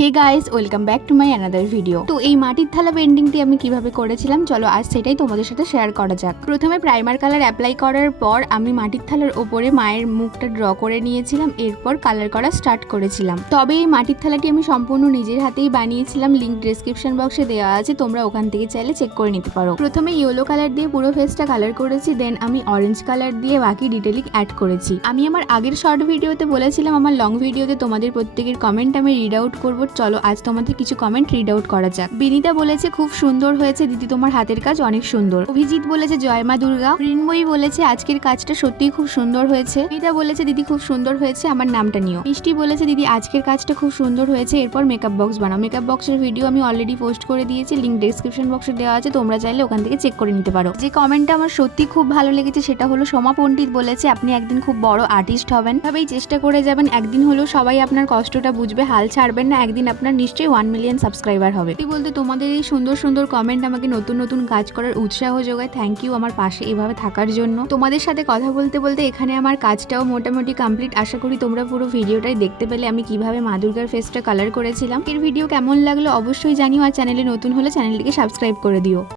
Hey guys, welcome back to my another video. তো এই মাটির থালা পেন্টিংটি আমি কিভাবে করেছিলাম চলো আজ সেটাই তোমাদের সাথে শেয়ার করা যাক। প্রথমে প্রাইমার কালার অ্যাপ্লাই করার পর আমি মাটির থালার ওপরে মায়ের মুখটা ড্র করে নিয়েছিলাম, এরপর কালার করা স্টার্ট করেছিলাম। তবে এই মাটির থালাটি আমি সম্পূর্ণ নিজের হাতেই বানিয়েছিলাম, লিংক ডেসক্রিপশন বক্সে দেওয়া আছে, তোমরা ওখান থেকে চাইলে চেক করে নিতে পারো। প্রথমে ইয়েলো কালার দিয়ে পুরো ফেসটা কালার করেছি, দেন আমি অরেঞ্জ কালার দিয়ে বাকি ডিটেলিং অ্যাড করেছি। আমি আমার আগের শর্ট ভিডিওতে বলেছিলাম আমার লং ভিডিওতে তোমাদের প্রত্যেকের কমেন্ট আমি রিড আউট করবো। চলো আজ তোমাদের কিছু কমেন্ট রিড আউট করা যাক। বিনিতা বলেছে খুব সুন্দর হয়েছে দিদি, তোমার হাতের কাজ অনেক সুন্দর। অভিজিৎ বলেছে জয় মা দুর্গা। রিন্ময়ী বলেছে আজকের কাজটা সত্যিই খুব সুন্দর হয়েছে। বিনিতা বলেছে দিদি খুব সুন্দর হয়েছে, আমার নামটা নিও। মিষ্টি বলেছে দিদি আজকের কাজটা খুব সুন্দর হয়েছে, এরপর মেকআপ বক্স বানাও। মেকআপ বক্সের ভিডিও আমি অলরেডি পোস্ট করে দিয়েছি, লিংক ডেসক্রিপশন বক্সে দেওয়া আছে, তোমরা চাইলে ওখান থেকে চেক করে নিতে পারো। যে কমেন্টটা আমার সত্যি খুব ভালো লেগেছে সেটা হলো সোমা পণ্ডিত বলেছে আপনি একদিন খুব বড় আর্টিস্ট হবেন, তবেই চেষ্টা করে যাবেন, একদিন হলেও সবাই আপনার কষ্টটা বুঝবে, হাল ছাড়বেন না, একদিন আপনার নিশ্চয়ই 1 মিলিয়ন সাবস্ক্রাইবার হবে। বলতে তোমাদের এই সুন্দর সুন্দর কমেন্ট আমাকে নতুন নতুন কাজ করার উৎসাহ যোগায়। থ্যাংক ইউ আমার পাশে এভাবে থাকার জন্য। তোমাদের সাথে কথা বলতে বলতে এখানে আমার কাজটাও মোটামুটি কমপ্লিট। আশা করি তোমরা পুরো ভিডিওটাই দেখতে পেলে আমি কিভাবে মা দুর্গার ফেসটা কালার করেছিলাম। এর ভিডিও কেমন লাগলো অবশ্যই জানিও, আর চ্যানেলে নতুন হলে চ্যানেলটিকে সাবস্ক্রাইব করে দিও।